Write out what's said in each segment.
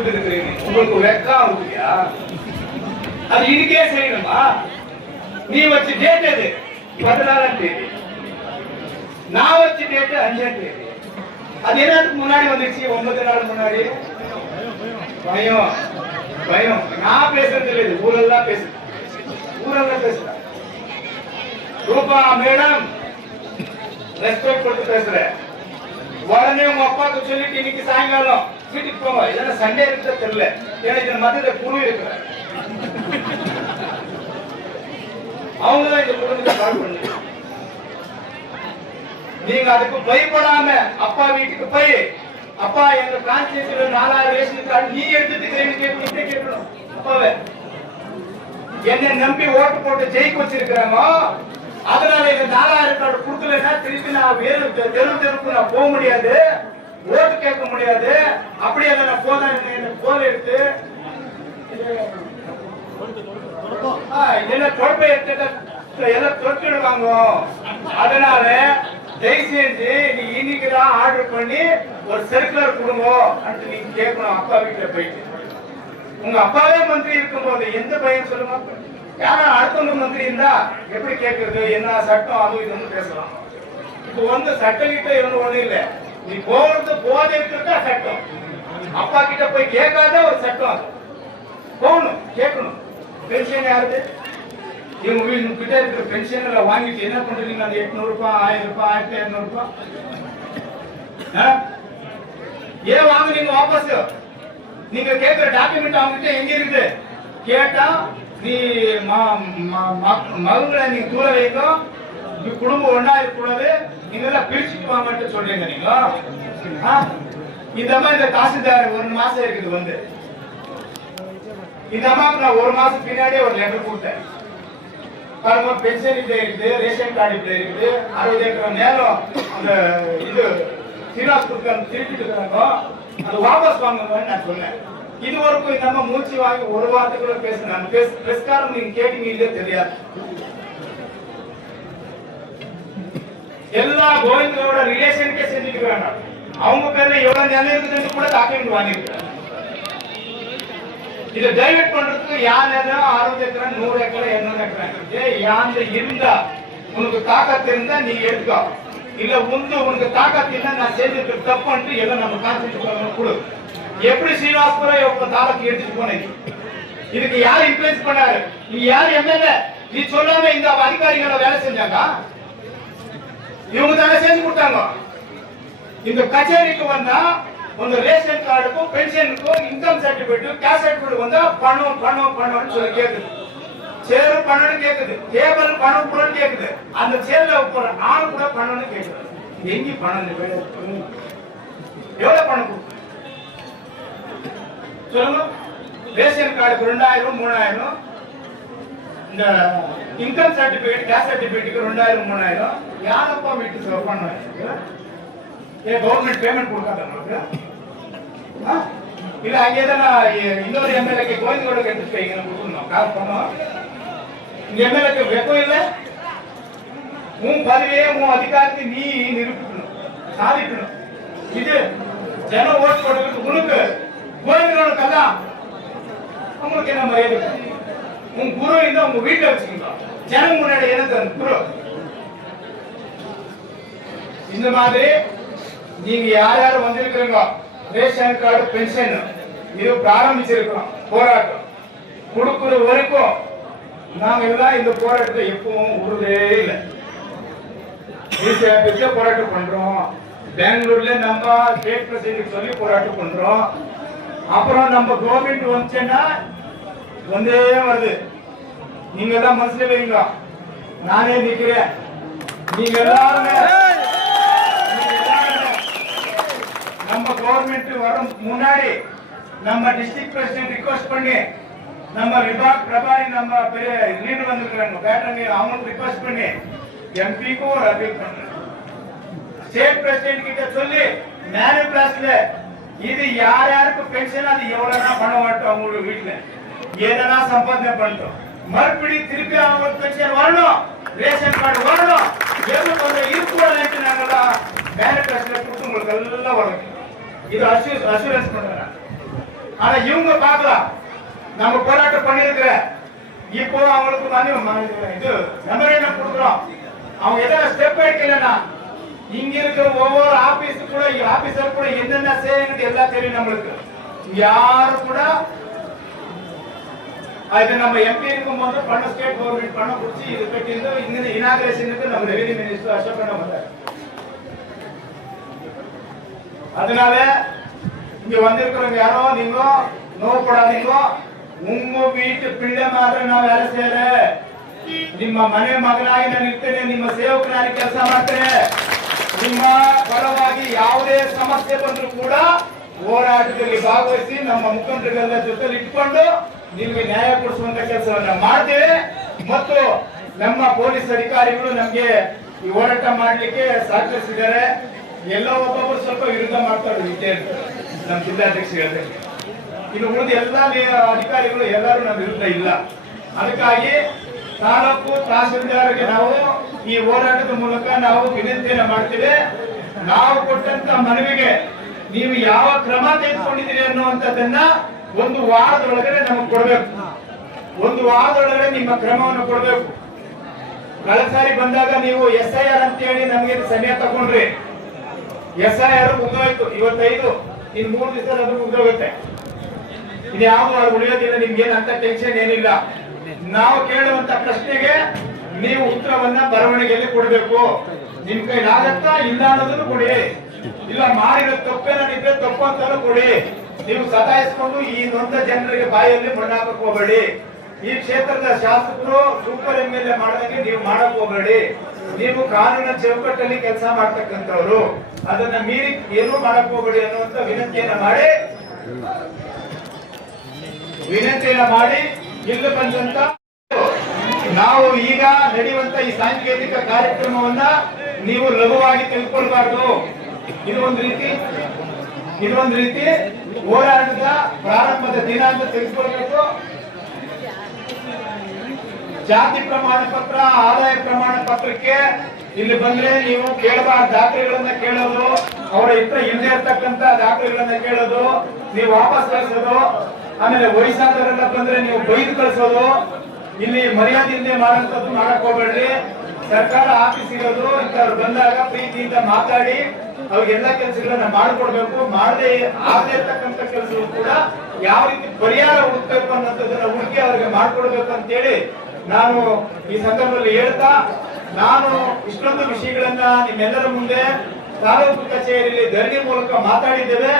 கொடுத்துட்டு இருக்கிறீங்க. உங்களுக்கு வெக்கம் இல்லையா? அது இதுக்கே செய்யணுமா? நீ வச்சு டேட் எது? 14ஆம் தேதி. நான் வச்சு டேட் 5ஆம் தேதி. அது என்னதுக்கு முன்னாடி வந்துச்சு? 9 நாள் முன்னாடி. பயம் பயம். நான் பேசுறது இல்லை, ஊரெல்லாம் பேசுறேன். ஊரெல்லாம் பேசுறேன். ரூபா மேடம் ரெஸ்பெக்ட் கொடுத்து பேசுறேன். உடனே உங்க அப்பாவுக்கு சொல்லிட்டு இன்னைக்கு சாயங்காலம் வீட்டுக்கு போங்க. இதெல்லாம் சண்டே இருக்க தெரியல, எனக்கு இந்த மதத்தை குழு இருக்கிற அவங்கதான் இந்த குடும்பத்தை கால் பண்ணு. நீங்க அதுக்கு பயப்படாம அப்பா வீட்டுக்கு போய், அப்பா எங்க கான்ஸ்டியூஷன்ல 4000 ரேஷன் கார்டு நீ எடுத்துட்டு கேட்கணும். அப்பாவே என்ன நம்பி ஓட்டு போட்டு ஜெயிக்க வச்சிருக்கிறாங்க. அதனால இந்த 4000 கார்டு கொடுக்கலன்னா திருப்பி நான் வேறு தெருவுக்கு நான் போக முடியாது, ஓட்டு கேட்க முடியாது. அப்படியே நான் போன் எடுத்து என்ன பொறுப்பை எடுத்து எல்லாம் தொட்டுடுவாங்க. அதனால தயவு செஞ்சு நீ இன்னைக்குதான் ஆர்டர் பண்ணி ஒரு சர்க்குலர் கொடுங்க நீங்க கேட்கணும். அப்பா வீட்டுல போயிட்டு உங்க அப்பாவே மந்திரி இருக்கும் போது எந்த பையன் சொல்லுங்க? யாரா அடுத்தவங்க மந்திரி இருந்தா எப்படி கேட்கறது? என்ன சட்டம் அது இதுன்னு பேசலாம். இப்போ வந்து சட்டம் கிட்ட ஒண்ணு இல்ல, நீ போறது போதை இருக்கிறதா சட்டம். அப்பா கிட்ட போய் கேட்காத ஒரு சட்டம். அது போகணும், கேட்கணும். பென்ஷன் யாருது? இவங்க வீடு கிட்ட இருக்கிற பென்ஷன்ல வாங்கிட்டு என்ன பண்றீங்க? அந்த 800 ரூபாய், 1000 ரூபாய், 1200 ரூபாய் ஏன் வாங்குறீங்க வாபஸ்? நீங்க கேட்கிற டாக்குமெண்ட் அவங்ககிட்ட எங்க இருக்குது? கேட்டா நீ மகங்களை நீங்க தூர வைங்க, குடும்பம் ஒன்னா இருக்கக்கூடாது, நீங்க எல்லாம் பிரிச்சுட்டு வாங்கன்னு சொல்றீங்க. நீங்க இந்த மாதிரி இந்த காசுதார் 1 மாசம் இருக்குது வந்து இந்த அம்மாவுக்கு நான் 1 மாசம் பின்னாடியே ஒரு லெட்டர் கொடுத்தேன். பாருங்க, பென்ஷன் இப்படி இருக்குது, ரேஷன் கார்டு இப்படி இருக்குது, 60 ஏக்கர் நேரம் அந்த இது சீராஸ் கொடுக்க திருப்பிட்டு இருக்கிறாங்க, அது வாபஸ் வாங்குங்கன்னு நான் சொன்னேன். இது வரைக்கும் இந்த அம்மா மூச்சு வாங்கி ஒரு வாரத்துக்குள்ள பேசினாங்க. பெஸ்காரம் நீங்க கேட்டீங்க இல்லையே தெரியாது. எல்லா கோவிந்தோட ரிலேஷனுக்கே செஞ்சுக்கிறாங்க. அவங்க பேர்ல எவ்வளவு நிலம் இருக்குதுன்னு கூட டாக்குமெண்ட் வாங்கிருக்காங்க. இதை டைவர்ட் பண்றதுக்கு யார் நேரம் 60 ஏக்கர், 100 ஏக்கர், 200 ஏக்கர் யாந்த இருந்தா உனக்கு தாக்கத்து இருந்தா நீ எடுத்துக்கோ. இல்ல உனக்கு தாக்கத்து இருந்தா நான் செஞ்சிருக்க தப்புன்ட்டு எல்லாம் நம்ம கான்செப்ட் கொடு. எப்படி ஸ்ரீனிவாசபுரம் எப்ப தாக்கத்து எடுத்துட்டு போனீங்க? இதுக்கு யார் இன்ஃபுளுன்ஸ் பண்ணாரு? நீ யார் எம்எல்ஏ? நீ சொல்லாம இந்த அதிகாரிகளை வேலை செஞ்சாங்க? இவங்க தானே செஞ்சு கொடுத்தாங்க. இந்த கச்சேரிக்கு வந்தா உங்க ரேஷன் கார்டுக்கும் பென்ஷனுக்கும் இன்கம் சர்டிபிகேட் கேஷ் சர்டிபிகேட் வந்தா பணம் பணம் பணம்னு சொல்லி கேக்குது. சேரு பணம்னு கேக்குது, டேபிள் பணம் கூட கேக்குது, அந்த சேர்ல போற ஆள் கூட பணம்னு கேக்குது. எங்க பணம்? எவ்வளவு பணம் கொடுக்கும் சொல்லுங்க? ரேஷன் கார்டுக்கு 2000 3000, இந்த இன்கம் சர்டிபிகேட் கேஷ் சர்டிபிகேட்டுக்கு 2000 3000 யாரப்பா வீட்டு பண்ணுவாங்க? ஏன் கவர்மெண்ட் பேமெண்ட் கொடுக்காத நமக்கு? இல்ல அங்கேதான் இன்னொரு எம்எல்ஏக்கு கோவிந்தோட எடுத்துட்டு போய் கொடுக்கணும் காசு பண்ணுவோம். இந்த எம்எல்ஏக்கு வெப்பம் இல்ல, உன் பதவியே உன் அதிகாரத்தை நீ நிரூபிக்கணும், சாதிக்கணும். இது ஜன ஓட்டு போடுறதுக்கு உனக்கு கோவிந்தோட கதா உங்களுக்கு என்ன மரியாதை? உன் குரு இருந்தா உங்க வீட்டுல வச்சுக்கணும். ஜனம் முன்னாடி என்ன குரு? இந்த மாதிரி நீங்க யார் யாரும் வந்திருக்கிறீங்க ரேஷன் கார்டு பென்ஷன் இது பிராரம்பிச்சிருக்கிறோம் போராட்டம் கொடுக்கிற வரைக்கும் நாங்க எல்லாம் இந்த போராட்டத்தை எப்பவும் விடுறதே இல்லை. போராட்டம் பண்றோம். பெங்களூர்ல நம்ம ஸ்டேட் பிரசிடென்ட் சொல்லி போராட்டம் பண்றோம். அப்புறம் நம்ம கவர்மெண்ட் வந்துச்சுன்னா வந்தே வருது. நீங்க எல்லாம் மனசுல வைங்க, நானே நிக்கிறேன். நீங்க எல்லாருமே நம்ம கவர்மெண்ட் வரும் முன்னாடி நம்ம டிஸ்ட்ரிக்ட் பிரசிடென்ட் ரிக்வெஸ்ட் பண்ணி, நம்ம விபாக் பிரபாரி நம்ம பெரிய லீடர் வந்திருக்காங்க பேட்டர்னி, அவங்களுக்கு ரிக்வெஸ்ட் பண்ணி எம்பிக்கும் ஒரு அப்பீல் பண்றேன். ஸ்டேட் பிரசிடென்ட் கிட்ட சொல்லி மேனிஃபெஸ்டோல இது யார் யாருக்கு பென்ஷன் அது எவ்வளவு பண்ண மாட்டோம், அவங்களுக்கு வீட்டுல எதெல்லாம் சம்பாதனை பண்ணிட்டோம், மறுபடி திருப்பி அவங்களுக்கு பென்ஷன் வரணும், ரேஷன் கார்டு வரணும், எது கொஞ்சம் இருக்குவாங்க நாங்கெல்லாம் மேனிஃபெஸ்டோல கொடுத்து உங்களுக்கு எல்லாம் வரும். இது அசூரன்ஸ் பண்றேன். ஆனா இவங்க பார்க்கலாம் நம்ம போராட்டம் பண்ணிருக்கிற இப்போ அவங்களுக்கு இது மெமரேண்டம் கொடுக்குறோம். அவங்க எதாவது ஸ்டெப் எடுக்கலன்னா இங்க இருக்கிற ஒவ்வொரு ஆபீஸ் கூட ஆபீசர் கூட என்னென்ன செய்யணும் எல்லாம் தெரியும் நம்மளுக்கு. யாரு கூட அது நம்ம எம்பி இருக்கும் போது பண்ண ஸ்டேட் கவர்மெண்ட் பண்ண குடிச்சு இது கட்டிருந்து இந்த இனாகிரேஷனுக்கு நம்ம ரெவென்யூ மினிஸ்டர் அசோக் பண்ண மாட்டார். அதனால இங்க வந்திருக்கிறவங்க யாரோ நீங்க ನೋಡ್ಕೊಡಾದೀಗ ನಿಮ್ಮ ವೀಟ್ ಪಿಳ್ಳೆ ಮಾತ್ರ ನಾವು ಎಲ್ಲ ಸೇರೆ ನಿಮ್ಮ ಮನೆ ಮಗನಾಗಿ ನಾನು ಇರ್ತೇನೆ, ನಿಮ್ಮ ಸೇವಕನಾಗಿ ಕೆಲಸ ಮಾಡ್ತೇನೆ. ನಿಮ್ಮ ಪರವಾಗಿ ಯಾವುದೇ ಸಮಸ್ಯೆ ಬಂದರೂ ಕೂಡ ಹೋರಾಟದಲ್ಲಿ ಭಾಗವಹಿಸಿ ನಮ್ಮ ಮುಖಂಡರುಗಳ ಜೊತೆ ಇಟ್ಕೊಂಡು ನಿಮಗೆ ನ್ಯಾಯ ಕೊಡಿಸುವಂತ ಕೆಲಸವನ್ನ ಮಾಡ್ತೇವೆ. ಮತ್ತು ನಮ್ಮ ಪೊಲೀಸ್ ಅಧಿಕಾರಿಗಳು ನಮಗೆ ಈ ಹೋರಾಟ ಮಾಡಲಿಕ್ಕೆ ಸಹಕರಿಸಿದ್ದಾರೆ. ಎಲ್ಲೋ ಒಬ್ಬೊಬ್ಬರು ಸ್ವಲ್ಪ ವಿರುದ್ಧ ಮಾಡ್ತಾರೆ ವಿದ್ಯಾರ್ಥಿ ನಮ್ಮ ಜಿಲ್ಲಾಧ್ಯಕ್ಷ ಹೇಳಿದೆ. ಇನ್ನು ಉಳಿದ ಎಲ್ಲ ಅಧಿಕಾರಿಗಳು ಎಲ್ಲರೂ ನಮ್ಮ ವಿರುದ್ಧ ಇಲ್ಲ. ಅದಕ್ಕಾಗಿ ತಾಲೂಕು ತಹಸೀಲ್ದಾರ್ಗೆ ನಾವು ಈ ಹೋರಾಟದ ಮೂಲಕ ನಾವು ವಿನಂತಿಯನ್ನು ಮಾಡ್ತೇವೆ. ನಾವು ಕೊಟ್ಟಂತ ಮನವಿಗೆ ನೀವು ಯಾವ ಕ್ರಮ ತೆಗೆದುಕೊಂಡಿದ್ದೀರಿ ಅನ್ನುವಂಥದ್ದನ್ನ ಒಂದು ವಾರದೊಳಗಡೆ ನಮಗೆ ಕೊಡಬೇಕು. ಒಂದು ವಾರದೊಳಗಡೆ ನಿಮ್ಮ ಕ್ರಮವನ್ನು ಕೊಡಬೇಕು. ಕಳೆದ ಸಾರಿ ಬಂದಾಗ ನೀವು SIR ಅಂತ ಹೇಳಿ ನಮಗೆ ಸಮಯ ತಗೊಂಡ್ರಿ. SIR ಮುಗಿದೋಯ್ತು, ಇವತ್ತೈದು, ಇನ್ನು 3 ದಿವಸ ಅದು ಮುಗಿದೋಗುತ್ತೆ. ಇದ್ಯಾವುದು ಅದು ಉಳಿಯೋದಿಲ್ಲ. ನಿಮ್ಗೆ ಏನಂತ ಟೆನ್ಷನ್ ಏನಿಲ್ಲ. ನಾವು ಕೇಳುವಂತ ಪ್ರಶ್ನೆಗೆ ನೀವು ಉತ್ತರವನ್ನ ಬರವಣಿಗೆಯಲ್ಲಿ ಕೊಡಬೇಕು. ನಿಮ್ ಕೈಲಾಗತ್ತಾ ಇಲ್ಲ ಅನ್ನೋದನ್ನು ಕೊಡಿ. ಇಲ್ಲ ಮಾಡಿರೋ ತಪ್ಪೇನಿದ್ರೆ ತಪ್ಪು ಅಂತಾನು ಕೊಡಿ. ನೀವು ಸತಾಯಿಸ್ಕೊಂಡು ಈ ನೊಂದ ಜನರಿಗೆ ಬಾಯಲ್ಲಿ ಮಣ್ಣಾಕಕ್ ಹೋಗಬೇಡಿ. ಈ ಕ್ಷೇತ್ರದ ಶಾಸಕರು ಸೂಪರ್ MLA ಮಾಡದಂಗೆ ನೀವು ಮಾಡಕ್ ಹೋಗಬೇಡಿ. ನೀವು ಕಾನೂನಿನ ಚೌಕಟ್ಟಲ್ಲಿ ಕೆಲಸ ಮಾಡ್ತಕ್ಕಂಥವ್ರು, ಅದನ್ನ ಮೀರಿ ಏನೂ ಮಾಡಕ್ ಹೋಗಬೇಡಿ ಅನ್ನುವಂತ ವಿನಂತಿಯನ್ನ ಮಾಡಿ ಇಲ್ಲಿ ಬಂದಂತ ನಾವು ಈಗ ನಡೆಯುವಂತ ಈ ಸಾಂಸ್ಕೃತಿಕ ಕಾರ್ಯಕ್ರಮವನ್ನ ನೀವು ಲಘುವಾಗಿ ತೆಗೆದುಕೊಳ್ಬಾರ್ದು. ಇದು ಒಂದು ರೀತಿ ಹೋರಾಟದ ಪ್ರಾರಂಭದ ದಿನ ಅಂತ ತೆಗೆದುಕೊಳ್ಬೇಕು. ಜಾತಿ ಪ್ರಮಾಣ ಪತ್ರ, ಆದಾಯ ಪ್ರಮಾಣ ಪತ್ರಕ್ಕೆ ಇಲ್ಲಿ ಬಂದ್ರೆ ನೀವು ಕೇಳಬಾರ್ದ ದಾಖಲೆಗಳನ್ನ ಕೇಳೋದು, ಅವರ ಹತ್ರ ಇಲ್ಲದೆ ಇರ್ತಕ್ಕಂತ ದಾಖಲೆಗಳನ್ನ ಕೇಳೋದು, ನೀವು ವಾಪಸ್ ಕಳಿಸೋದು. ಆಮೇಲೆ ವಯಸ್ಸಾದವರೆಲ್ಲ ಬಂದ್ರೆ ನೀವು ಬೈದು ಕಳಿಸೋದು. ಇಲ್ಲಿ ಮರ್ಯಾದೆಯಿಂದ ಮಾಡುವಂತದ್ದು ಮಾಡಕ್ ಹೋಗ್ಬೇಡ್ರಿ. ಸರ್ಕಾರ ಆಫೀಸ್ ಇರೋದು ಇಂಥವ್ರು ಬಂದಾಗ ಪ್ರೀತಿಯಿಂದ ಮಾತಾಡಿ ಅವ್ರಿಗೆಲ್ಲ ಕೆಲಸಗಳನ್ನ ಮಾಡ್ಕೊಡ್ಬೇಕು. ಆಗದೆ ಇರ್ತಕ್ಕಂಥ ಕೆಲಸಗಳು ಕೂಡ ಯಾವ ರೀತಿ ಪರಿಹಾರ ಹುಡುಕ್ಬೇಕು ಅನ್ನೋದನ್ನ ಹುಡುಕಿ ಅವ್ರಿಗೆ ಮಾಡ್ಕೊಡ್ಬೇಕು ಅಂತೇಳಿ ನಾನು ಈ ಸಂದರ್ಭದಲ್ಲಿ ಹೇಳ್ತಾ, ನಾನು ಇಷ್ಟೊಂದು ವಿಷಯಗಳನ್ನ ನಿಮ್ಮೆಲ್ಲರ ಮುಂದೆ ತಾಲೂಕು ಕಚೇರಿಯಲ್ಲಿ ಧರಣಿ ಮೂಲಕ ಮಾತಾಡಿದ್ದೇವೆ.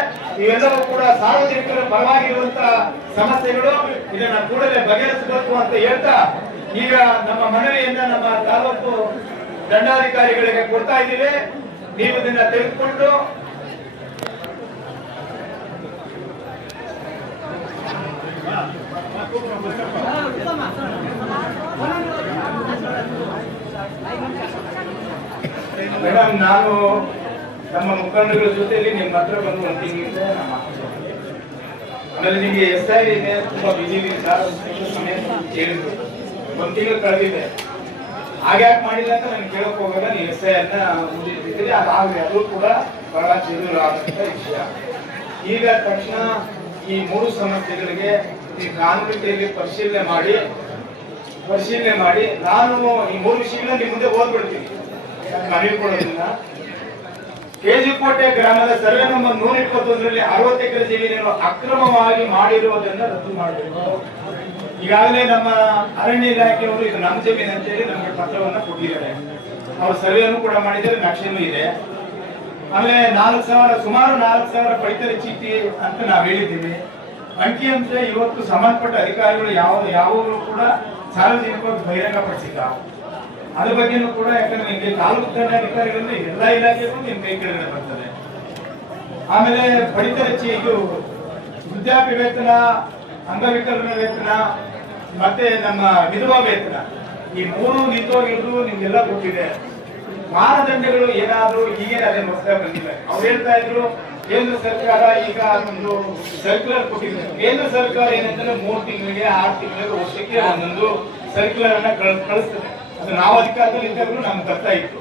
ಇವೆಲ್ಲವೂ ಕೂಡ ಸಾರ್ವಜನಿಕರ ಪರವಾಗಿರುವಂತಹ ಸಮಸ್ಯೆಗಳು. ಇದನ್ನ ಕೂಡಲೇ ಬಗೆಹರಿಸಬೇಕು ಅಂತ ಹೇಳ್ತಾ, ಈಗ ನಮ್ಮ ಮನವಿಯನ್ನ ನಮ್ಮ ತಾಲೂಕು ದಂಡಾಧಿಕಾರಿಗಳಿಗೆ ಕೊಡ್ತಾ ಇದ್ದೀವಿ. ನೀವು ಇದನ್ನ ತೆಗೆದುಕೊಂಡು ಮೇಡಮ್, ನಾನು ನಮ್ಮ ಮುಖಂಡಗಳ ಜೊತೆಯಲ್ಲಿ ನಿಮ್ಮ ಹತ್ರ ಬಂದು ಒಂದು ತಿಂಗಳಿಂದ ಆಮೇಲೆ ನಿಮಗೆ SIR ಇದೆ, ತುಂಬಾ ಬಿಜಿ ಸಮಯ ಕೇಳಿದ್ರು. ಒಂದು ತಿಂಗಳು ಕಳೆದಿದೆ. ಹಾಗ್ಯಾಕೆ ಮಾಡಿಲ್ಲ ಅಂತ ನಾನು ಕೇಳಕ್ ಹೋಗಲ್ಲ. ನೀವು SIR ಮುಂದಿಟ್ಟಿದ್ದೀರಿ, ಅದಾಗಲಿ. ಅದು ಕೂಡ ಬಹಳ ಚಿಗುರಾದಂತ ವಿಷಯ. ಈಗ ತಕ್ಷಣ ಈ 3 ಸಮಸ್ಯೆಗಳಿಗೆ ಈ ಕಾನೂನಿನಲ್ಲಿ ಪರಿಶೀಲನೆ ಮಾಡಿ ನಾನು ಈ 3 ವಿಷಯಗಳನ್ನ ನಿಮ್ಮ ಮುಂದೆ ಓದ್ಬಿಡ್ತೀನಿ. ಮನವಿ ಕೊಡೋದಿಲ್ಲ. KG ಕೋಟೆ ಗ್ರಾಮದ ಸರ್ವೆ ನಂಬರ್ 121ರಲ್ಲಿ 60 ಎಕರೆ ಜಮೀನನ್ನು ಅಕ್ರಮವಾಗಿ ಮಾಡಿರುವುದನ್ನು ರದ್ದು ಮಾಡಬೇಕು. ಈಗಾಗಲೇ ನಮ್ಮ ಅರಣ್ಯ ಇಲಾಖೆಯವರು ಇದು ನಮ್ಮ ಜಮೀನು ಅಂತೇಳಿ ನಮಗೆ ಪತ್ರವನ್ನ ಕೊಟ್ಟಿದ್ದಾರೆ. ಅವ್ರ ಸರ್ವೆಯನ್ನು ಕೂಡ ಮಾಡಿದ್ದಾರೆ, ನಕ್ಷೆನೂ ಇದೆ. ಆಮೇಲೆ ಸುಮಾರು 4,000 ಪಡಿತರ ಚೀಟಿ ಅಂತ ನಾವು ಹೇಳಿದ್ದೀವಿ. ಅಂಕಿಅಂಶ ಇವತ್ತು ಸಂಬಂಧಪಟ್ಟ ಅಧಿಕಾರಿಗಳು ಯಾವಾಗಲೂ ಕೂಡ ಸಾರ್ವಜನಿಕವಾಗಿ ಬಹಿರಂಗಪಡಿಸಿಲ್ಲ. ಅದ್ರ ಬಗ್ಗೆನೂ ಕೂಡ, ಯಾಕಂದ್ರೆ ನಿಮ್ಗೆ ತಾಲೂಕು ಅಧಿಕಾರಿಗಳು ಎಲ್ಲಾ ಇಲಾಖೆಗೂ ನಿಮ್ ಕೈ ಕೆಳಗಡೆ ಬರ್ತದೆ. ಆಮೇಲೆ ಪಡಿತರ ಇದು ವೃದ್ಧಾಪ್ಯ ವೇತನ, ಅಂಗವಿಕಲನ ವೇತನ ಮತ್ತೆ ನಮ್ಮ ವಿಧವಾ ವೇತನ, ಈ 3 ನಿಂತೋಗಿರೋದು ನಿಮ್ಗೆಲ್ಲ ಗೊತ್ತಿದೆ. ಮಾನದಂಡಗಳು ಏನಾದ್ರು ಈಗೇನಾದ್ರೆ ಹೊಸದಾಗಿ ಬಂದಿಲ್ಲ. ಅವ್ರು ಹೇಳ್ತಾ ಇದ್ರು ಕೇಂದ್ರ ಸರ್ಕಾರ ಈಗ ಒಂದು ಸರ್ಕ್ಯುಲರ್ ಕೊಟ್ಟಿದೆ. ಕೇಂದ್ರ ಸರ್ಕಾರ ಏನಂತಂದ್ರೆ 3 ತಿಂಗಳಿಗೆ 6 ತಿಂಗಳಿಗೆ ವರ್ಷಕ್ಕೆ ಒಂದೊಂದು ಸರ್ಕ್ಯುಲರ್ ಅನ್ನ ಕಳಿಸ್ತದೆ. ಅದು ನಾವು ಅಧಿಕಾರದಲ್ಲಿ ಇದ್ದಾಗಲೂ ನಮ್ಗೆ ಬರ್ತಾ ಇತ್ತು.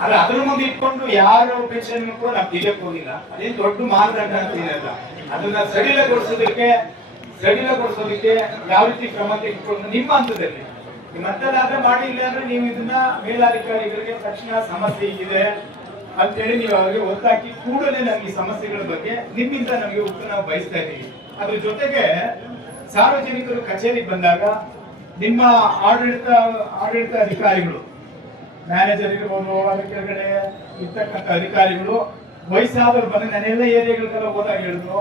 ಆದ್ರೆ ಅದ್ರ ಮುಂದೆ ಇಟ್ಕೊಂಡು ಯಾರು ಪೆನ್ಷನ್ ಕೂಡ ನಾವು ತೆಗಿಯಕ್ ಹೋಗಿಲ್ಲ. ಅದೇನು ದೊಡ್ಡ ಮಾನದಂಡ ಅಂತ ಏನಲ್ಲ. ಅದನ್ನ ಸಡಿಲಗೊಳಿಸೋದಕ್ಕೆ ಯಾವ ರೀತಿ ಕ್ರಮ ತೆಗೆದುಕೊಂಡು ನಿಮ್ಮ ಹಂತದಲ್ಲಿ ನಿಮ್ಮ ಹಂತದಾದ್ರೆ ಮಾಡಿ, ಇಲ್ಲ ಅಂದ್ರೆ ನೀವು ಇದನ್ನ ಮೇಲಾಧಿಕಾರಿಗಳಿಗೆ ತಕ್ಷಣ ಸಮಸ್ಯೆ ಇದೆ ಅಂತೇಳಿ ನೀವು ಅವರಿಗೆ ಒತ್ತಾಕಿ ಕೂಡಲೇ ನಮ್ಗೆ ಈ ಸಮಸ್ಯೆಗಳ ಬಗ್ಗೆ ನಿಮ್ಮಿಂದ ನಮಗೆ ಉತ್ತರ ನಾವು ಬಯಸ್ತಾ ಇದ್ದೀವಿ. ಅದ್ರ ಜೊತೆಗೆ ಸಾರ್ವಜನಿಕರು ಕಚೇರಿಗೆ ಬಂದಾಗ ನಿಮ್ಮ ಆಡಳಿತ ಅಧಿಕಾರಿಗಳು, ಮ್ಯಾನೇಜರ್ ಇರ್ಬೋದು, ಅದರ ಕೆಳಗಡೆ ಇರ್ತಕ್ಕಂಥ ಅಧಿಕಾರಿಗಳು ವಯಸ್ಸಾದವ್ರು ಬಂದ್ರೆ ನಾನೆಲ್ಲ ಏರಿಯಾಗಳಿಗೆಲ್ಲ ಹೋದಾಗ ಹೇಳಿದ್ರು,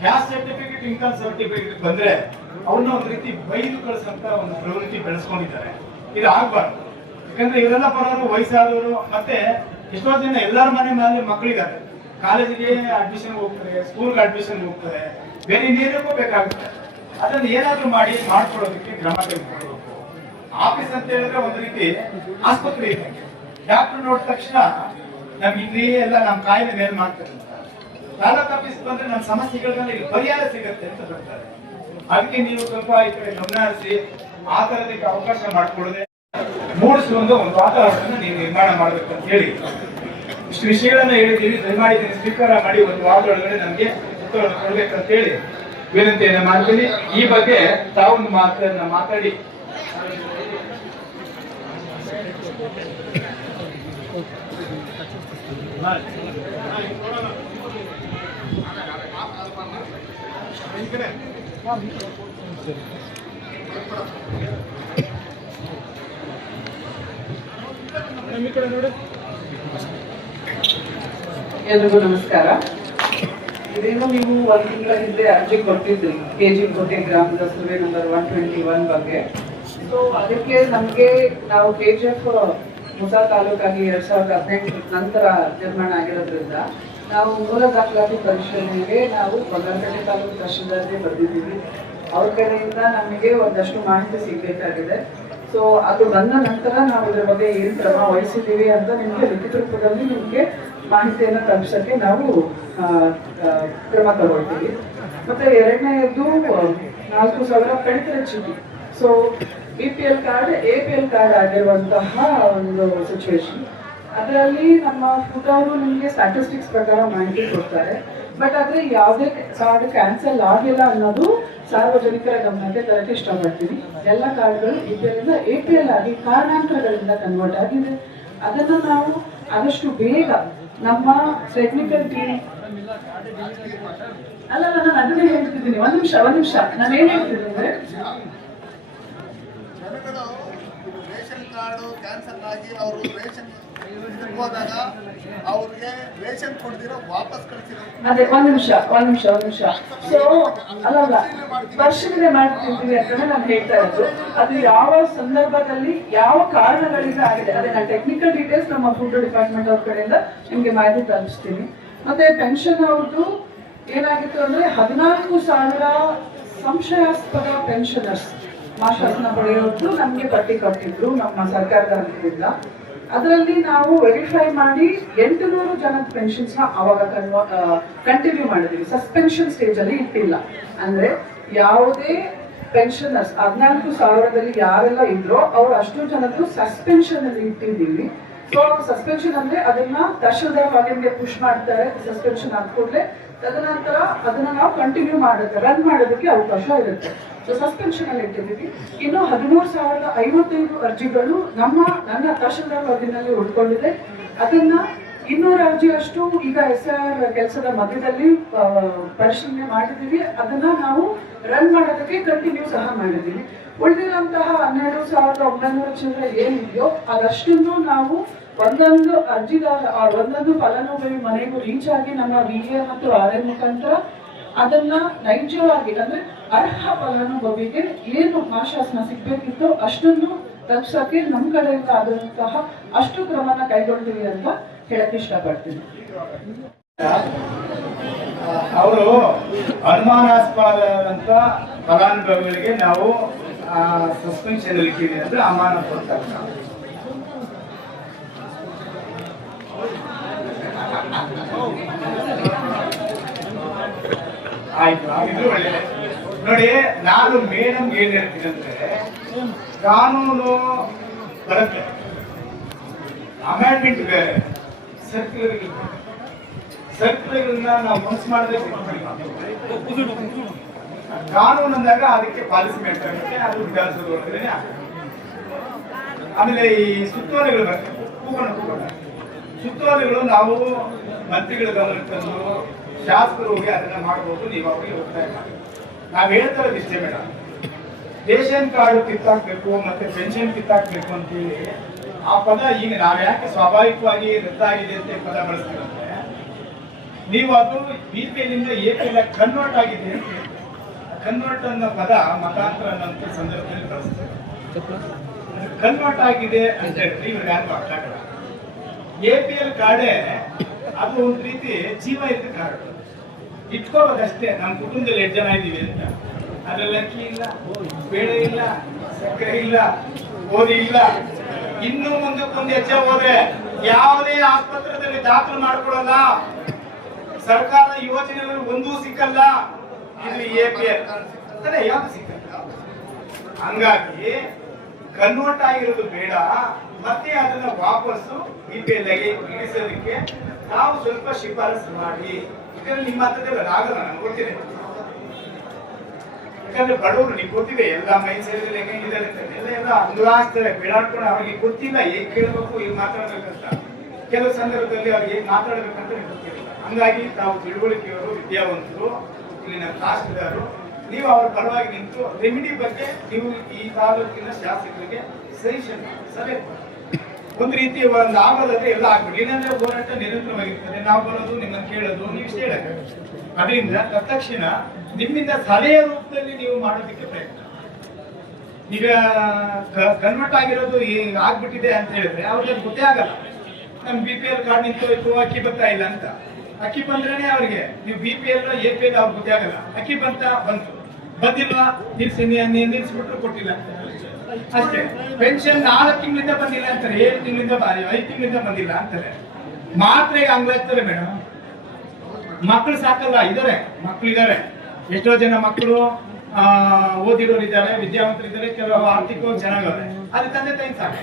ಕ್ಯಾಸ್ಟ್ ಸರ್ಟಿಫಿಕೇಟ್, ಇನ್ಕಮ್ ಸರ್ಟಿಫಿಕೇಟ್ ಬಂದ್ರೆ ಅವ್ರನ್ನ ಒಂದ್ ರೀತಿ ಬೈದು ಕಳಿಸಂತ ಒಂದು ಪ್ರವೃತ್ತಿ ಬೆಳೆಸ್ಕೊಂಡಿದ್ದಾರೆ. ಇದು ಆಗ್ಬಾರ್ದು. ಯಾಕಂದ್ರೆ ಇವರೆಲ್ಲ ಬರೋರು ವಯಸ್ಸಾದವರು, ಮತ್ತೆ ಎಷ್ಟೋ ಜನ ಎಲ್ಲರ ಮನೆ ಮಕ್ಕಳಿದ್ದಾರೆ, ಕಾಲೇಜಿಗೆ ಅಡ್ಮಿಷನ್ ಹೋಗ್ತಾರೆ, ಸ್ಕೂಲ್ಗೆ ಅಡ್ಮಿಷನ್ ಹೋಗ್ತಾರೆ, ಬೇರೆ ಇನ್ನೇನಕ್ಕೂ ಬೇಕಾಗುತ್ತೆ. ಅದನ್ನ ಏನಾದ್ರೂ ಮಾಡ್ಕೊಡೋದಕ್ಕೆ ಕ್ರಮ ತೆಗೆದುಕೊಳ್ಬೇಕು. ಆಫೀಸ್ ಅಂತ ಹೇಳಿದ್ರೆ ಒಂದು ರೀತಿ ಆಸ್ಪತ್ರೆ ಇದ್ದಂಗೆ. ಡಾಕ್ಟರ್ ನೋಡಿದ ತಕ್ಷಣ ನಮ್ಗೆ ಇಲ್ಲಿ ಎಲ್ಲ ನಮ್ಮ ಕಾಯಿಲೆ ಮೇಲೆ ಮಾಡ್ತಾರೆ. ತಾಲೂಕ್ ಆಫೀಸ್ ಬಂದ್ರೆ ನಮ್ಮ ಸಮಸ್ಯೆಗಳಿಗೆಲ್ಲ ಇಲ್ಲಿ ಪರಿಹಾರ ಸಿಗುತ್ತೆ ಅಂತ ಬರ್ತಾರೆ. ಅದಕ್ಕೆ ನೀವು ಸ್ವಲ್ಪ ಈ ಕಡೆ ಗಮನ ಹರಿಸಿ ಆ ತರದಕ್ಕೆ ಅವಕಾಶ ಮಾಡಿಕೊಡದೆ ಮೂಡಿಸುವ ಒಂದು ವಾತಾವರಣ ನೀವು ನಿರ್ಮಾಣ ಮಾಡ್ಬೇಕು ಅಂತ ಹೇಳಿ ಇಷ್ಟು ವಿಷಯಗಳನ್ನ ಹೇಳಿದ್ದೀವಿ. ದಯಮಾಡಿ ಸ್ವೀಕಾರ ಮಾಡಿ ಒಂದು ವಾರದೊಳಗಡೆ ನಮ್ಗೆ ಉತ್ತರವನ್ನು ಕೊಡ್ಬೇಕಂತ ಹೇಳಿ ವಿನಂತಿಯನ್ನ ಮಾಡ್ತೀನಿ. ಈ ಬಗ್ಗೆ ತಾವು ಮಾತಾಡಿ ಎಲ್ರಿಗೂ ನಮಸ್ಕಾರ. ಇದೇನು ನೀವು ಒಂದು ತಿಂಗಳ ಹಿಂದೆ ಅರ್ಜಿ ಕೊಟ್ಟಿದ್ರಿ KG ಕೋಟೆ ಗ್ರಾಮದ ಸರ್ವೆ ನಂಬರ್ 121 ಬಗ್ಗೆ. ಸೊ ಅದಕ್ಕೆ ನಮಗೆ ನಾವು KGF ಹೊಸ ತಾಲೂಕಾಗಿ 2018 ನಂತರ ನಿರ್ಮಾಣ ಆಗಿರೋದ್ರಿಂದ ನಾವು ಮೂಲ ದಾಖಲಾತಿ ಪರಿಶೀಲನೆಗೆ ನಾವು ಬಂಗಾರಪೇಟೆ ತಾಲೂಕು ತಹಶೀಲ್ದಾರ್ಗೆ ಬರೆದಿದ್ದೀವಿ. ಅವ್ರ ಕಡೆಯಿಂದ ನಮಗೆ ಒಂದಷ್ಟು ಮಾಹಿತಿ ಸಿಗಬೇಕಾಗಿದೆ. ಸೊ ಅದು ಬಂದ ನಂತರ ನಾವು ಇದ್ರ ಬಗ್ಗೆ ಏನು ಕ್ರಮ ವಹಿಸಿದ್ದೀವಿ ಅಂತ ನಿಮಗೆ ಲಿಖಿತ ರೂಪದಲ್ಲಿ ನಿಮಗೆ ಮಾಹಿತಿಯನ್ನು ತಲುಪಿಸೋಕ್ಕೆ ನಾವು ಕ್ರಮ ತಗೊಳ್ತೀವಿ. ಮತ್ತೆ ಎರಡನೇದು 4,000 ಪಡಿತರ ಚೀಟಿ. So BPL card APL card ಆಗಿರುವಂತಹ ಒಂದು ಸಿಚುವೇಶನ್. ಅದರಲ್ಲಿ ನಮ್ಮ ಅವರು ನಿಮಗೆ ಸ್ಟ್ಯಾಟಿಸ್ಟಿಕ್ಸ್ ಪ್ರಕಾರ ಮಾಹಿತಿ ಕೊಡ್ತಾರೆ. ಬಟ್ ಆದರೆ ಯಾವುದೇ ಕಾರ್ಡ್ ಕ್ಯಾನ್ಸಲ್ ಆಗಿಲ್ಲ ಅನ್ನೋದು ಸಾರ್ವಜನಿಕರ ಗಮನಕ್ಕೆ ತರಕ್ಕೆ ಇಷ್ಟಪಡ್ತೀನಿ. ಎಲ್ಲ ಕಾರ್ಡ್ಗಳು BPL ಇಂದ APL ಆಗಿ ಕಾರಣಾಂತರಗಳಿಂದ ಕನ್ವರ್ಟ್ ಆಗಿದೆ. ಅದನ್ನು ನಾವು ಆದಷ್ಟು ಬೇಗ ನಮ್ಮ ಟೆಕ್ನಿಕಲ್ ಟೀಮ್ ಅಲ್ಲ ನಾನು ಅದನ್ನೇ ಹೇಳ್ತಿದ್ದೀನಿ. ಒಂದ್ ನಿಮಿಷ ನಾನು ಏನ್ ಹೇಳ್ತೀನಿ ಅಂದ್ರೆ, ರೇಷನ್ ಕಾರ್ಡು ಕ್ಯಾನ್ಸಲ್ ಆಗಿ ಅವರು ರೇಷನ್ ಹೋದಾಗ ಅವ್ರಿಗೆ ರೇಷನ್ ಕೊಡ್ದಿರೋ ವಾಪಸ್ ಕಳಿಸಿರೋ ಅದೇ ಒಂದ್ ನಿಮಿಷ ಸೊ ಅಲ್ಲ ಪರಿಶೀಲನೆ ಮಾಡ್ತಿರ್ತೀವಿ ಅಂತ ನಾನು ಹೇಳ್ತಾ ಇದ್ದು. ಅದು ಯಾವ ಸಂದರ್ಭದಲ್ಲಿ ಯಾವ ಕಾರಣಗಳಿಂದ ಆಗಿದೆ ಅದೇ ನಾನು ಟೆಕ್ನಿಕಲ್ ಡೀಟೇಲ್ಸ್ ನಮ್ಮ ಫುಡ್ ಡಿಪಾರ್ಟ್ಮೆಂಟ್ ಅವ್ರ ಕಡೆಯಿಂದ ನಿಮ್ಗೆ ಮಾಹಿತಿ ತಲುಪಿಸ್ತೀನಿ. ಮತ್ತೆ ಪೆನ್ಷನ್ ಅವ್ರದ್ದು ಏನಾಗಿತ್ತು ಅಂದ್ರೆ 14,000 ಸಂಶಯಾಸ್ಪದ ಪೆನ್ಷನರ್ಸ್ ಮಾಶಾಸನ ಪಡೆಯೋದು ನಮ್ಗೆ ಪಟ್ಟಿ ಕೊಟ್ಟಿದ್ರು ನಮ್ಮ ಸರ್ಕಾರದ ಹಂತದಿಂದ. ಅದರಲ್ಲಿ ನಾವು ವೆರಿಫೈ ಮಾಡಿ 800 ಜನದ ಪೆನ್ಷನ್ಸ್ ನ ಅವಾಗ ಕಂಟಿನ್ಯೂ ಮಾಡಿದೀವಿ. ಸಸ್ಪೆನ್ಷನ್ ಸ್ಟೇಜ್ ಅಲ್ಲಿ ಇಟ್ಟಿಲ್ಲ. ಅಂದ್ರೆ ಯಾವುದೇ ಪೆನ್ಷನರ್ಸ್ 14,000ದಲ್ಲಿ ಯಾರೆಲ್ಲ ಇದ್ರೋ ಅವ್ರು ಅಷ್ಟು ಜನದ್ದು ಸಸ್ಪೆನ್ಷನ್ ಅಲ್ಲಿ ಇಟ್ಟಿದ್ದೀವಿ. ಸೊ ಸಸ್ಪೆನ್ಷನ್ ಅಂದ್ರೆ ಅದನ್ನ ತಹಶೀಲ್ದಾರ್ ವಾಲ್ಯೂಮ್ಗೆ ಪುಷ್ ಮಾಡ್ತಾರೆ. ಸಸ್ಪೆನ್ಷನ್ ಆದ ಕೂಡಲೇ ತದನಂತರ ಅದನ್ನ ನಾವು ಕಂಟಿನ್ಯೂ ರನ್ ಮಾಡೋದಕ್ಕೆ ಅವಕಾಶ ಇರುತ್ತೆ. ಸೊ ಸಸ್ಪೆನ್ಷನ್ ಅಲ್ಲಿ ಇಟ್ಟಿದ್ದೀವಿ. ಇನ್ನು 13,055 ಅರ್ಜಿಗಳು ನನ್ನ ತಹಶೀಲ್ದಾರ್ ವರದಿನಲ್ಲಿ ಉಳ್ಕೊಂಡಿದೆ. ಅದನ್ನ 200 ಅರ್ಜಿಯಷ್ಟು ಈಗ SIR ಕೆಲಸದ ಮಧ್ಯದಲ್ಲಿ ಪರಿಶೀಲನೆ ಮಾಡಿದ್ದೀವಿ. ಅದನ್ನ ನಾವು ರನ್ ಮಾಡೋದಕ್ಕೆ ಕಂಟಿನ್ಯೂ ಸಹ ಮಾಡಿದ್ದೀವಿ. ಉಳಿದಿರುವಂತಹ 12,900 ಚಿಲ್ಲರೆ ಏನಿದೆಯೋ ಅದಷ್ಟನ್ನು ನಾವು ಒಂದೊಂದು ಒಂದೊಂದು ಫಲಾನುಭವಿ ಮನೆಗೂ ರೀಚ್ ಆಗಿ ನಮ್ಮ VA ಮತ್ತು RN ಮುಖಾಂತರ ಅದನ್ನ ನೈಜವಾಗಿ ಅಂದ್ರೆ ಅರ್ಹ ಫಲಾನುಭವಿಗೆ ಏನು ಮಾಶಾಸನ ಸಿಗ್ಬೇಕಿತ್ತು ಅಷ್ಟನ್ನು ತಲುಪಿಸೋಕೆ ನಮ್ಮ ಕಡೆಯಿಂದ ಆದಂತಹ ಅಷ್ಟು ಕ್ರಮನ ಕೈಗೊಳ್ತೀವಿ ಅಂತ ಹೇಳಕ್ ಇಷ್ಟಪಡ್ತೀನಿ. ಅವರು ಅನುಮಾನಾಸ್ಪದಂತ ಫಲಾನುಭವಿಗಳಿಗೆ ನಾವು ಸಸ್ಪೆನ್ಷನ್ ಇಟ್ಟಿದ್ದೀವಿ ಅಂದ್ರೆ ಅಮಾನತು ಅಂತ ಆಯ್ತು. ಇದು ಒಳ್ಳೆಯದೇ. ನೋಡಿ, ನಾನು ಮೇಡಮ್ ಏನ್ ಹೇಳ್ತೀನಿ ಅಂದ್ರೆ, ಕಾನೂನು ಬರುತ್ತೆ, ಅಮೆಂಡ್ಮೆಂಟ್ ಬೇರೆ, ಸರ್ಕ್ಯುಲರ್ ಸರ್ಕಲ್ಗಳನ್ನ ನಾವು ಮನಸ್ಸು ಮಾಡದೆ ಕಾನೂನು ಅಂದಾಗ ಅದಕ್ಕೆ ಪಾಲಿಸಬೇಕಾಗುತ್ತೆ, ಅದು ವಿಧಾನಸೌಧದೊಳಗಡೆ ಆಮೇಲೆ ಈ ಸುತ್ತೋಲೆಗಳು ಬರ್ತವೆ, ಸುತ್ತೋಲೆಗಳು ನಾವು ಮಂತ್ರಿಗಳ ಗಮನಕ್ಕೆ ತಂದು ಶಾಸಕರು ಹೋಗಿ ಅದನ್ನ ಮಾಡಬಹುದು, ನೀವು ಅವ್ರಿಗೆ ಒತ್ತಾಯ ಮಾಡಿ. ನಾವ್ ಹೇಳ್ತಾ ಇರೋದು ಇಷ್ಟೇ ಮೇಡಮ್, ರೇಷನ್ ಕಾರ್ಡ್ ಕಿತ್ತಾಕ್ಬೇಕು ಮತ್ತೆ ಪೆನ್ಷನ್ ಕಿತ್ತಾಕ್ಬೇಕು ಅಂತೇಳಿ ಆ ಪದ ಈಗ ನಾವ್ ಯಾಕೆ ಸ್ವಾಭಾವಿಕವಾಗಿ ರದ್ದಾಗಿದೆ ಅಂತ ಪದ ಬಳಸ್ತೀವಿ ಅಂದ್ರೆ, ನೀವು ಅದು ಬಿಪಿಎಲ್ನಿಂದ ಎಪಿಎಲ್ ಕನ್ವರ್ಟ್ ಆಗಿದೆ ಅಂತ ಕನ್ವರ್ಟ್ ಅನ್ನೋ ಪದ ಮತಾಂತರ ಅನ್ನೋ ಸಂದರ್ಭದಲ್ಲಿ ಬಳಸ್ತೀವಿ. ಕನ್ವರ್ಟ್ ಆಗಿದೆ ಅಂತ ಹೇಳಿದ್ರೆ ಇವ್ರಿಗೆ ಯಾರು ಅರ್ಥ ಆಗಲ್ಲ. ಎಪಿಎಲ್ ಕಾರ್ಡೇ ಅದು ಒಂದು ರೀತಿ ಜೀವ ಇದ್ದ ಕಾರ್ಡ್, ಇಟ್ಕೋಬೋದಷ್ಟೇ. ನಮ್ಮ ಕುಟುಂಬದಲ್ಲಿ 8 ಜನ ಇದ್ದೀವಿ ಅಂತ, ಅದ್ರಲ್ಲಿ ಅಕ್ಕಿ ಇಲ್ಲ, ಬೇಳೆ ಇಲ್ಲ, ಸಕ್ಕರೆ ಇಲ್ಲ, ಗೋಧಿ ಇಲ್ಲ. ಇನ್ನು ಮುಂದಕ್ಕೊಂದು ಹೆಜ್ಜೆ ಹೋದ್ರೆ ಯಾವುದೇ ಆಸ್ಪತ್ರೆಯಲ್ಲಿ ದಾಖಲು ಮಾಡ್ಕೊಡಲ್ಲ, ಸರ್ಕಾರ ಯೋಜನೆಗಳು ಒಂದೂ ಸಿಕ್ಕಲ್ಲ. ಇದು ಎಪಿಎಲ್ ಅದೇ ಯಾವ್ದು ಸಿಕ್ಕಲ್ಲ. ಹಂಗಾಗಿ ಕನ್ವರ್ಟ್ ಆಗಿರೋದು ಬೇಡ, ಮತ್ತೆ ಅದನ್ನ ವಾಪಸ್ಸು ಬಿಪಿಎಲ್ ಆಗಿ ಇಳಿಸೋದಕ್ಕೆ ನಾವು ಸ್ವಲ್ಪ ಶಿಫಾರಸು ಮಾಡಿ. ಯಾಕಂದ್ರೆ ನಿಮ್ಮ ಹತ್ರದಲ್ಲಿ ಆಗಲ್ಲ, ನಾನು ಗೊತ್ತಿದೆ. ಯಾಕಂದ್ರೆ ಬಡವರು ನೀವು ಗೊತ್ತಿದೆ, ಎಲ್ಲ ಮೈಸೂರಲ್ಲಿ ಹೆಂಗಿದ್ದಾರೆ ಎಲ್ಲ ಅಂಗುಲಾಸ್ತಾರೆ, ಬೀಳಾಡ್ಕೊಂಡು ಅವ್ರಿಗೆ ಗೊತ್ತಿಲ್ಲ ಹೇಗ್ ಕೇಳಬೇಕು, ಹೇಗ್ ಮಾತಾಡ್ಬೇಕಂತ. ಕೆಲವು ಸಂದರ್ಭದಲ್ಲಿ ಅವ್ರಿಗೆ ಹೇಗ್ ಮಾತಾಡ್ಬೇಕಂತ ಗೊತ್ತಿಲ್ಲ. ಹಂಗಾಗಿ ತಾವು ತಿಳುವಳಿಕೆಯವರು, ವಿದ್ಯಾವಂತರು, ಇಲ್ಲಿನ ತಹಶೀಲ್ದಾರರು, ನೀವು ಅವ್ರ ಪರವಾಗಿ ನಿಂತು ರೆಮಿಡಿ ಬಗ್ಗೆ ನೀವು ಈ ತಾಲೂಕಿನ ಶಾಸಕರಿಗೆ ಸಜೆಷನ್ ಸಲಹೆ ಒಂದು ರೀತಿ ಒಂದು ಆಗೋದಾದ್ರೆ ಎಲ್ಲ ಆಗ್ಬಿಡಿ. ಏನಂದ್ರೆ ಹೋರಾಟ ನಿರಂತರವಾಗಿರ್ತದೆ, ನಾವು ಬರೋದು ನಿಮ್ಮನ್ನು ಕೇಳೋದು, ನೀವು ಇಷ್ಟ ಹೇಳಕ್ಕೆ. ಅದರಿಂದ ತತ್ಕ್ಷಣ ನಿಮ್ಮಿಂದ ಸಲಹೆಯ ರೂಪದಲ್ಲಿ ನೀವು ಮಾಡೋದಕ್ಕೆ ಪ್ರಯತ್ನ. ಈಗ ಕನ್ವರ್ಟ್ ಆಗಿರೋದು ಈಗ ಆಗ್ಬಿಟ್ಟಿದೆ ಅಂತ ಹೇಳಿದ್ರೆ ಅವ್ರಿಗೆ ಗೊತ್ತೇ ಆಗಲ್ಲ. ನಮ್ ಬಿಪಿಎಲ್ ಕಾರ್ಡ್ ನಿಂತೋಯ್ತು, ಅಕ್ಕಿ ಬರ್ತಾ ಇಲ್ಲ ಅಂತ. ಅಕ್ಕಿ ಬಂದ್ರೇನೆ ಅವ್ರಿಗೆ ನೀವು ಬಿಪಿಎಲ್ ಎಪಿಎಲ್ ಅವ್ರಿಗೆ ಗೊತ್ತೇ ಆಗಲ್ಲ. ಅಕ್ಕಿ ಬಂತು ಬಂದಿಲ್ವಾ, ನಿಲ್ಸ್ಬಿಟ್ರು ಕೊಟ್ಟಿಲ್ಲ ಅಷ್ಟೇ. ಪೆನ್ಷನ್ 4 ತಿಂಗಳಿಂದ ಬಂದಿಲ್ಲ ಅಂತಾರೆ, 7 ತಿಂಗಳಿಂದ 5 ತಿಂಗಳಿಂದ ಬಂದಿಲ್ಲ ಅಂತಾರೆ. ಮಾತ್ರೆಗೆ ಹಂಗಾಗ್ತಾರೆ ಮೇಡಮ್. ಮಕ್ಕಳು ಸಾಕಲ್ಲ, ಮಕ್ಕಳು ಇದಾರೆ, ಎಷ್ಟೋ ಜನ ಮಕ್ಕಳು ಓದಿರೋರು ಇದ್ದಾರೆ, ವಿದ್ಯಾವಂತರು ಇದ್ದಾರೆ, ಕೆಲವು ಆರ್ಥಿಕವಾಗಿ ಚೆನ್ನಾಗವ್ರೆ. ಅದು ತಂದೆ ತಾಯಿ ಸಾಕ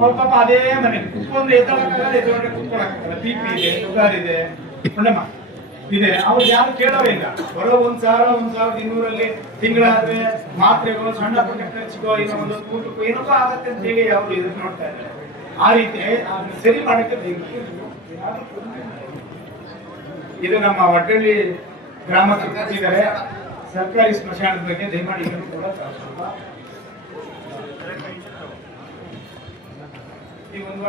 ಅವ್ರ ಪಾಪ ಅದೇ ಮನೆ ಕುತ್ಕೊಂಡು ಎದ್ದೊಳಕ್ಕಾಗಲ್ಲ, ಎದ್ದೊಳಗೆ ಕುತ್ಕೊಳಕ್ಕಾಗಲ್ಲ. BP ಇದೆ, ಶುಗರ್ ಇದೆ, ಪುಂಡಮ್ಮ ಇದೆ, ಅವ್ರು ಯಾರು ಕೇಳೋರೇ ಇಲ್ಲ. ಬರೋ 1,200 ತಿಂಗಳಾದ್ರೆ ಮಾತ್ರೆಗಳು, ಸಣ್ಣ ಪುಟ್ಟ ಖರ್ಚಿಗೋ, ಇನ್ನೂ ಒಂದು ಊಟಕ್ಕೂ ಏನಕ್ಕೂ ಆಗತ್ತೆ ಅಂತ ಹೇಳಿ ಅವ್ರು ಇದನ್ನ ನೋಡ್ತಾ ಇದ್ದಾರೆ. ಆ ರೀತಿ ಅದನ್ನ ಸರಿ ಮಾಡಕ್ಕೆ ಇದು ನಮ್ಮ ಒಡ್ಡಳ್ಳಿ ಗ್ರಾಮಕ್ಕೆ ಕೊಟ್ಟಿದ್ದಾರೆ. ಸರ್ಕಾರಿ ಸ್ಮಶಾನದ ಬಗ್ಗೆ ದಯಮಾಡಿ ಇದನ್ನು ಕೂಡ ಸ್ವಲ್ಪ ಈ ಒಂದು